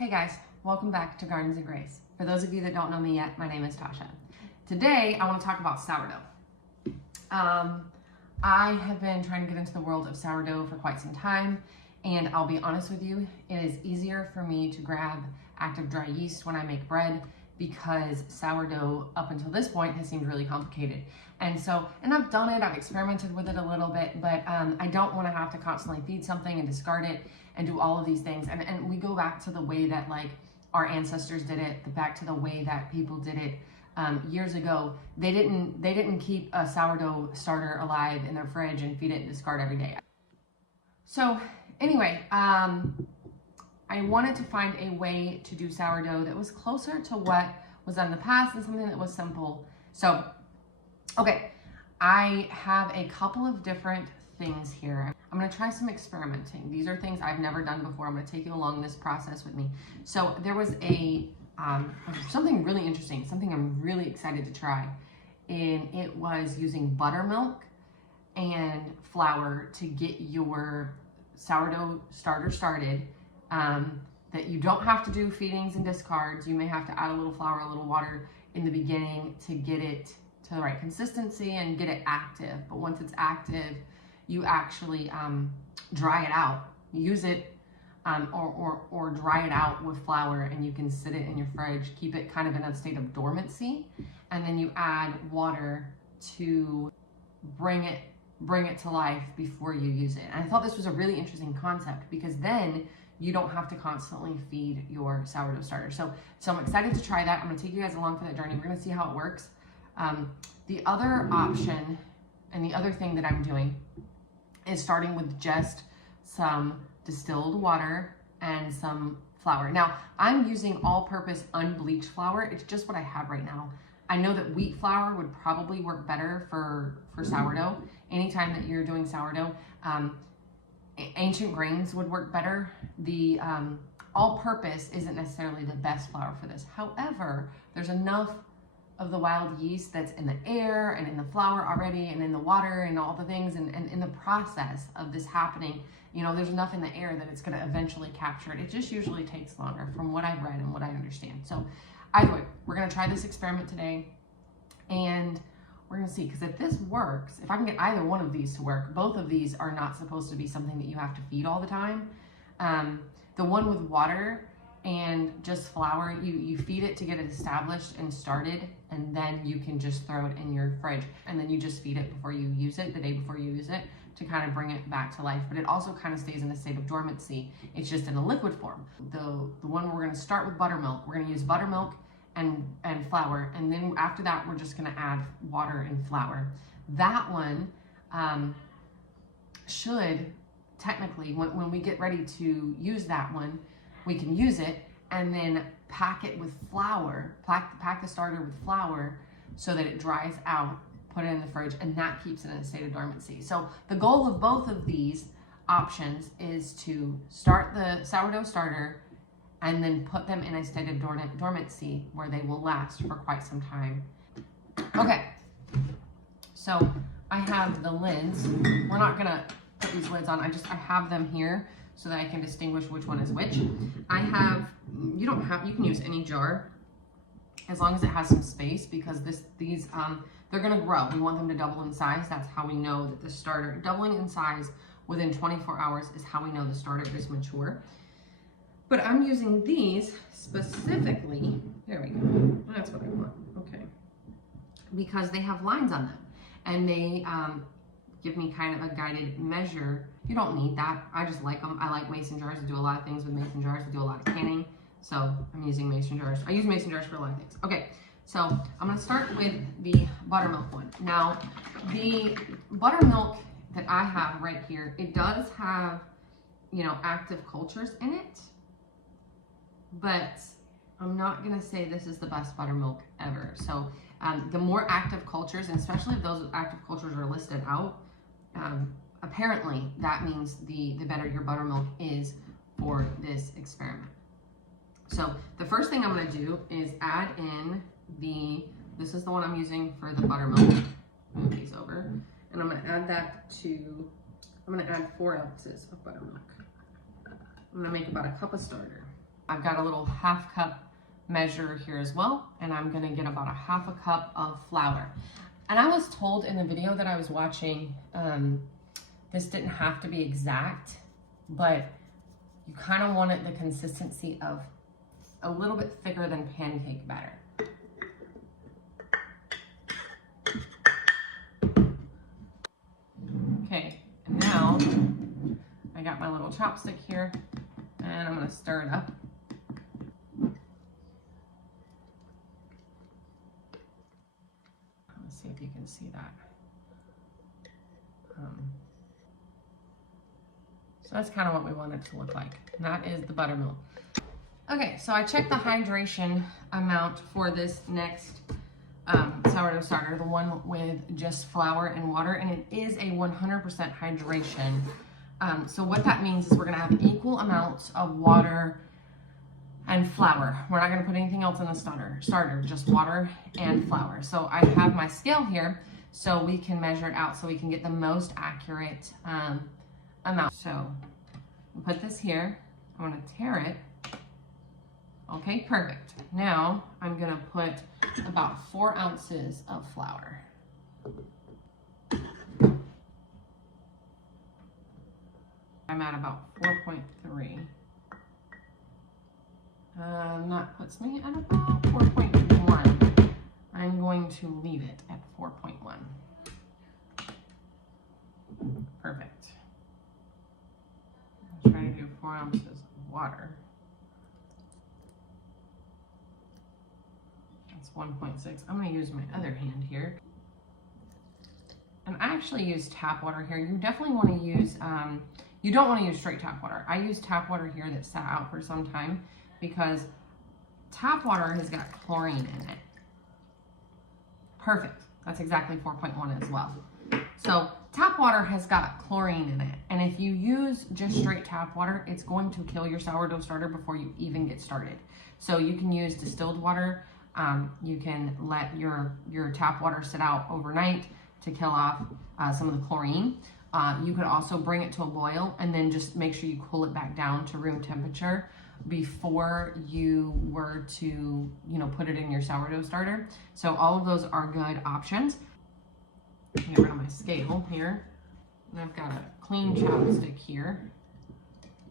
Hey guys, welcome back to Gardensngrace. For those of you that don't know me yet, my name is Tasha. Today I want to talk about sourdough. I have been trying to get into the world of sourdough for quite some time, and I'll be honest with you, it is easier for me to grab active dry yeast when I make bread because sourdough up until this point has seemed really complicated. And I've done it, I've experimented with it a little bit, but I don't want to have to constantly feed something and discard it and do all of these things. And we go back to the way that like our ancestors did it, back to the way that people did it years ago. They didn't keep a sourdough starter alive in their fridge and feed it and discard every day. So anyway, I wanted to find a way to do sourdough that was closer to what was done in the past and something that was simple. So, okay, I have a couple of different things here. I'm gonna try some experimenting. These are things I've never done before. I'm gonna take you along this process with me. So there was something really interesting, something I'm really excited to try. And it was using buttermilk and flour to get your sourdough starter started. That you don't have to do feedings and discards. You may have to add a little flour, a little water in the beginning to get it to the right consistency and get it active. But once it's active, you actually dry it out. Use it or dry it out with flour, and you can sit it in your fridge, keep it kind of in a state of dormancy, and then you add water to bring it to life before you use it. And I thought this was a really interesting concept because then you don't have to constantly feed your sourdough starter. So I'm excited to try that. I'm gonna take you guys along for that journey. We're gonna see how it works. The other option and the other thing that I'm doing is starting with just some distilled water and some flour. Now, I'm using all-purpose unbleached flour. It's just what I have right now. I know that wheat flour would probably work better for sourdough. Anytime that you're doing sourdough, ancient grains would work better. The all-purpose isn't necessarily the best flour for this. However, there's enough of the wild yeast that's in the air and in the flour already and in the water and all the things and in the process of this happening, you know, there's enough in the air that it's going to eventually capture it. It just usually takes longer from what I've read and what I understand. So either way, we're going to try this experiment today and we're going to see, because if this works, if I can get either one of these to work, both of these are not supposed to be something that you have to feed all the time. The one with water and just flour, you feed it to get it established and started, and then you can just throw it in your fridge, and then you just feed it before you use it, the day before you use it, to kind of bring it back to life. But it also kind of stays in a state of dormancy. It's just in a liquid form. The one where we're going to start with buttermilk, we're going to use buttermilk and flour, and then after that we're just going to add water and flour. That one should technically, when we get ready to use that one, we can use it and then pack it with flour, pack the starter with flour so that it dries out, put it in the fridge, and that keeps it in a state of dormancy. So the goal of both of these options is to start the sourdough starter and then put them in a state of dormancy where they will last for quite some time. Okay, so I have the lids. We're not gonna put these lids on. I have them here so that I can distinguish which one is which. You can use any jar as long as it has some space, because these they're gonna grow. We want them to double in size. That's how we know that the starter, doubling in size within 24 hours is how we know the starter is mature. But I'm using these specifically, there we go, that's what I want, okay. Because they have lines on them and they give me kind of a guided measure. You don't need that, I just like them. I like mason jars. I do a lot of things with mason jars. I do a lot of canning, so I'm using mason jars. I use mason jars for a lot of things. Okay, so I'm gonna start with the buttermilk one. Now, the buttermilk that I have right here, it does have, you know, active cultures in it, but I'm not gonna say this is the best buttermilk ever. So the more active cultures, and especially if those active cultures are listed out, apparently that means the better your buttermilk is for this experiment. So the first thing I'm gonna do is add in this is the one I'm using for the buttermilk. Move these over. And I'm gonna add that to, I'm gonna add 4 ounces of buttermilk. I'm gonna make about a cup of starter. I've got a little 1/2 cup measure here as well, and I'm gonna get about 1/2 cup of flour. And I was told in the video that I was watching, this didn't have to be exact, but you kind of want it the consistency of a little bit thicker than pancake batter. Okay, and now I got my little chopstick here, and I'm gonna stir it up. Let's see if you can see that. So that's kind of what we want it to look like. And that is the buttermilk. Okay, so I checked the hydration amount for this next sourdough starter, the one with just flour and water, and it is a 100% hydration. So what that means is we're gonna have equal amounts of water and flour. We're not gonna put anything else in the starter, just water and flour. So I have my scale here so we can measure it out so we can get the most accurate amount. So I'll put this here, I'm gonna tare it. Okay, perfect. Now I'm gonna put about 4 ounces of flour. I'm at about 4.3. That puts me at about 4.1. I'm going to leave it at 4.1. Perfect. I'll try to do 4 ounces of water. That's 1.6. I'm going to use my other hand here. And I actually use tap water here. You definitely want to use, you don't want to use straight tap water. I use tap water here that sat out for some time because tap water has got chlorine in it. Perfect. That's exactly 4.1 as well. So tap water has got chlorine in it. And if you use just straight tap water, it's going to kill your sourdough starter before you even get started. So you can use distilled water. You can let your tap water sit out overnight to kill off some of the chlorine. You could also bring it to a boil and then just make sure you cool it back down to room temperature before you were to, put it in your sourdough starter. So all of those are good options. Get rid of my scale here. And I've got a clean chopstick here.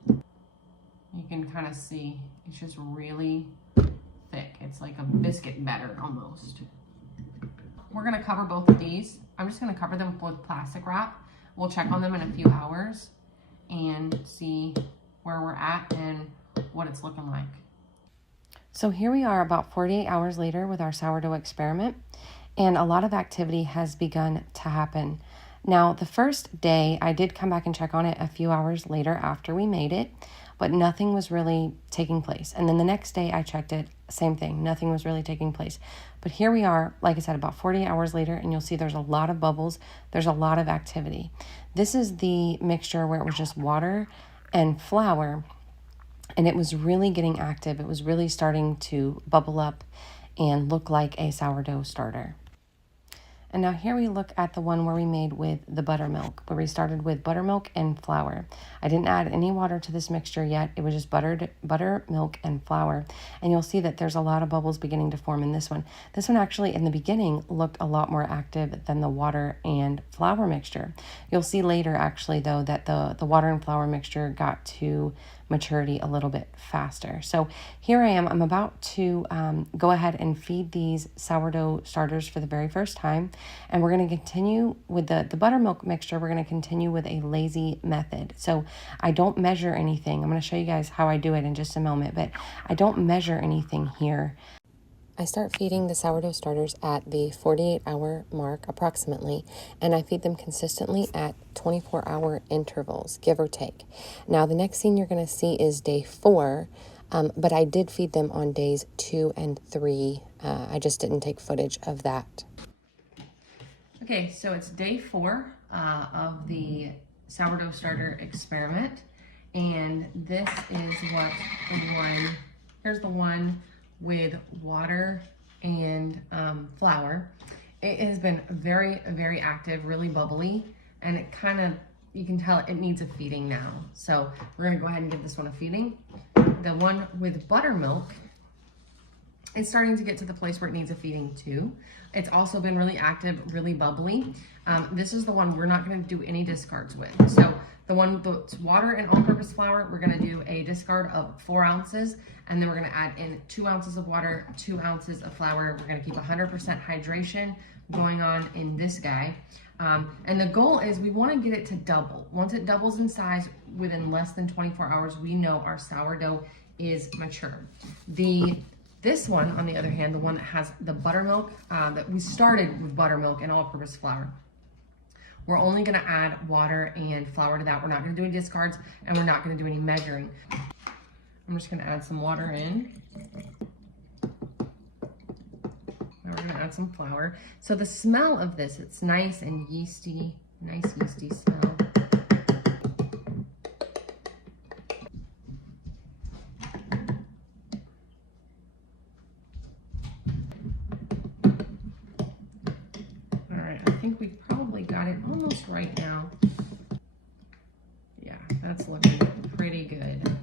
You can kind of see it's just really thick. It's like a biscuit batter almost. We're gonna cover both of these. I'm just gonna cover them with plastic wrap. We'll check on them in a few hours and see where we're at and what it's looking like. So here we are about 48 hours later with our sourdough experiment, and a lot of activity has begun to happen. Now, the first day I did come back and check on it a few hours later after we made it, but nothing was really taking place. And then the next day I checked it, same thing, nothing was really taking place. But here we are, like I said, about 48 hours later, and you'll see there's a lot of bubbles, there's a lot of activity. This is the mixture where it was just water and flour, and it was really getting active. It was really starting to bubble up and look like a sourdough starter. And now here we look at the one where we made with the buttermilk, where we started with buttermilk and flour. I didn't add any water to this mixture yet. It was just buttermilk and flour. And you'll see that there's a lot of bubbles beginning to form in this one. This one actually in the beginning looked a lot more active than the water and flour mixture. You'll see later actually though that the water and flour mixture got to maturity a little bit faster. So here I am. I'm about to go ahead and feed these sourdough starters for the very first time. And we're going to continue with the buttermilk mixture. We're going to continue with a lazy method. So I don't measure anything. I'm going to show you guys how I do it in just a moment, but I don't measure anything here. I start feeding the sourdough starters at the 48-hour mark approximately, and I feed them consistently at 24-hour intervals, give or take. Now, the next scene you're going to see is day 4, but I did feed them on days 2 and 3. I just didn't take footage of that. Okay, so it's day 4 of the sourdough starter experiment, and this is what the one, here's the one with water and flour. It has been very, very active, really bubbly, and it kind of, you can tell it needs a feeding now. So we're gonna go ahead and give this one a feeding. the one with buttermilk is starting to get to the place where it needs a feeding too. It's also been really active, really bubbly. This is the one we're not going to do any discards with. So the one that's water and all-purpose flour, we're going to do a discard of 4 ounces, and then we're going to add in 2 ounces of water, 2 ounces of flour. We're going to keep 100% hydration going on in this guy. And the goal is we want to get it to double. Once it doubles in size within less than 24 hours, we know our sourdough is mature. This one, on the other hand, the one that has the buttermilk, that we started with buttermilk and all-purpose flour, we're only gonna add water and flour to that. We're not gonna do any discards, and we're not gonna do any measuring. I'm just gonna add some water in. Now we're gonna add some flour. So the smell of this, it's nice and yeasty, nice yeasty smell. I think we've probably got it almost right now. Yeah, that's looking pretty good.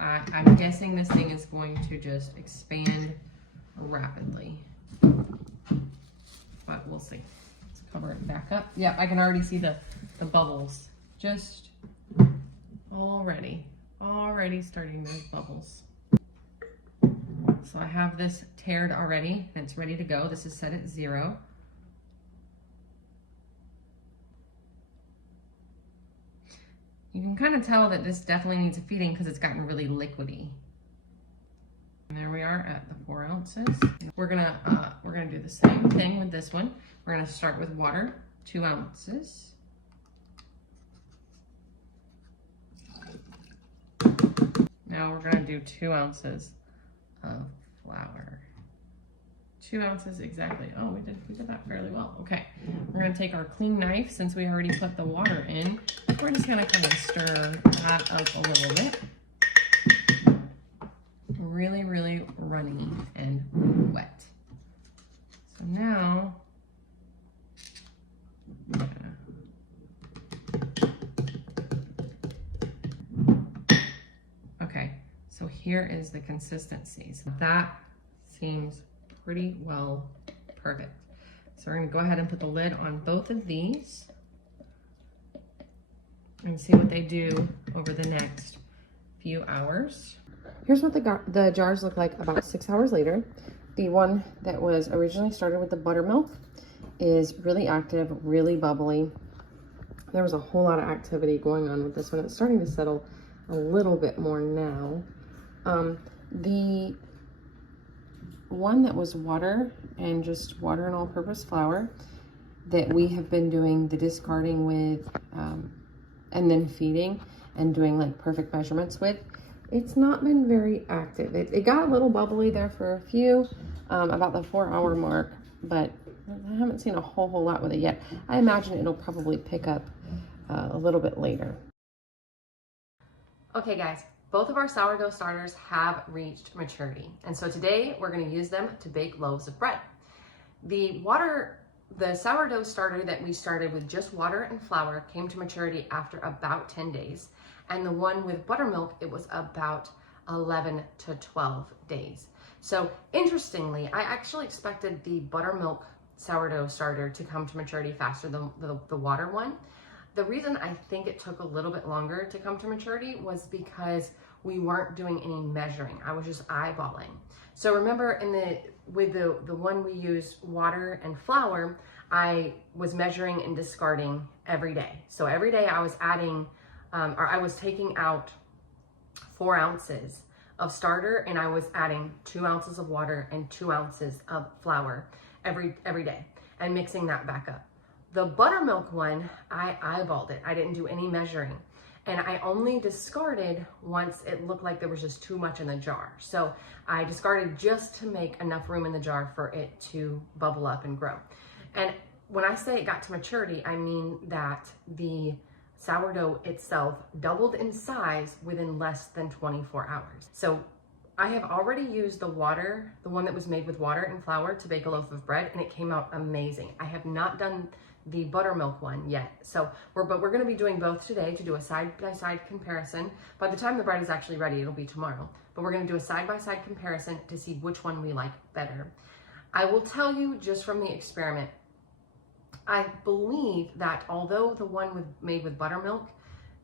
I'm guessing this thing is going to just expand rapidly, but we'll see. Let's cover it back up. Yeah, I can already see the bubbles just already starting those bubbles. So I have this tared already and it's ready to go. This is set at 0. You can kind of tell that this definitely needs a feeding because it's gotten really liquidy. And there we are at the 4 ounces. We're gonna do the same thing with this one. We're gonna start with water, 2 ounces. Now we're gonna do 2 ounces of flour. 2 ounces exactly. Oh, we did that fairly well. Okay, we're gonna take our clean knife, since we already put the water in. We're just gonna kind of stir that up a little bit. Really, really runny and wet. So now, okay, so here is the consistency. So that seems pretty well perfect. So we're gonna go ahead and put the lid on both of these and see what they do over the next few hours. Here's what the jars look like about 6 hours later. The one that was originally started with the buttermilk is really active, really bubbly. There was a whole lot of activity going on with this one. It's starting to settle a little bit more now. The one that was water and just water and all-purpose flour that we have been doing the discarding with and then feeding and doing like perfect measurements with, it's not been very active. It got a little bubbly there for a few, about the 4-hour mark, but I haven't seen a whole lot with it yet. I imagine it'll probably pick up a little bit later. Okay guys, both of our sourdough starters have reached maturity. And so today we're gonna use them to bake loaves of bread. The sourdough starter that we started with just water and flour came to maturity after about 10 days. And the one with buttermilk, it was about 11 to 12 days. So interestingly, I actually expected the buttermilk sourdough starter to come to maturity faster than the water one. The reason I think it took a little bit longer to come to maturity was because we weren't doing any measuring. I was just eyeballing. So remember with the one we used water and flour, I was measuring and discarding every day. So every day I was adding, or I was taking out 4 ounces of starter and I was adding 2 ounces of water and 2 ounces of flour every day and mixing that back up. The buttermilk one, I eyeballed it. I didn't do any measuring. And I only discarded once it looked like there was just too much in the jar. So I discarded just to make enough room in the jar for it to bubble up and grow. And when I say it got to maturity, I mean that the sourdough itself doubled in size within less than 24 hours. So I have already used the one that was made with water and flour to bake a loaf of bread, and it came out amazing. I have not done the buttermilk one yet. So but we're going to be doing both today to do a side-by-side comparison. By the time the bread is actually ready, it'll be tomorrow. But we're going to do a side-by-side comparison to see which one we like better. I will tell you just from the experiment, I believe that although the one made with buttermilk,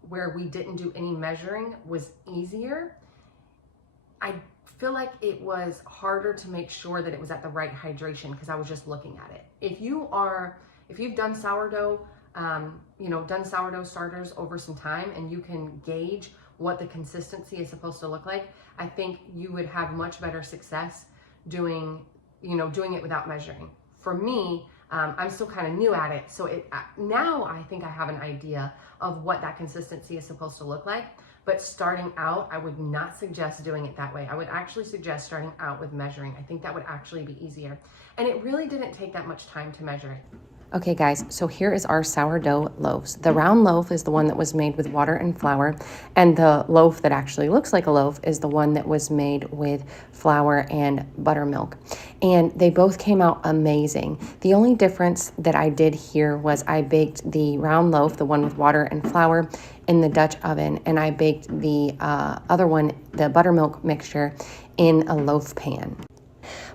where we didn't do any measuring, was easier, I feel like it was harder to make sure that it was at the right hydration because I was just looking at it. If you've done sourdough, done sourdough starters over some time and you can gauge what the consistency is supposed to look like, I think you would have much better success doing it without measuring. For me, I'm still kind of new at it. So now I think I have an idea of what that consistency is supposed to look like. But starting out, I would not suggest doing it that way. I would actually suggest starting out with measuring. I think that would actually be easier. And it really didn't take that much time to measure it. Okay guys, so here is our sourdough loaves. The round loaf is the one that was made with water and flour, and the loaf that actually looks like a loaf is the one that was made with flour and buttermilk. And they both came out amazing. The only difference that I did here was I baked the round loaf, the one with water and flour, in the Dutch oven, and I baked the other one, the buttermilk mixture, in a loaf pan.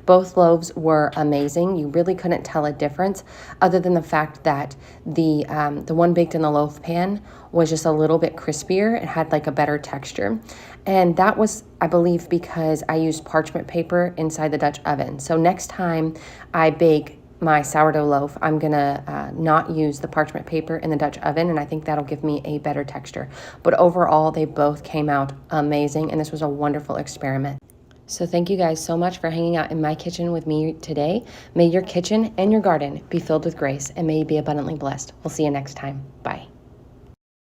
Both loaves were amazing. You really couldn't tell a difference other than the fact that the one baked in the loaf pan was just a little bit crispier. It had like a better texture. And that was, I believe, because I used parchment paper inside the Dutch oven. So next time I bake my sourdough loaf, I'm gonna not use the parchment paper in the Dutch oven, and I think that'll give me a better texture. But overall, they both came out amazing, and this was a wonderful experiment. So thank you guys so much for hanging out in my kitchen with me today. May your kitchen and your garden be filled with grace, and may you be abundantly blessed. We'll see you next time. Bye.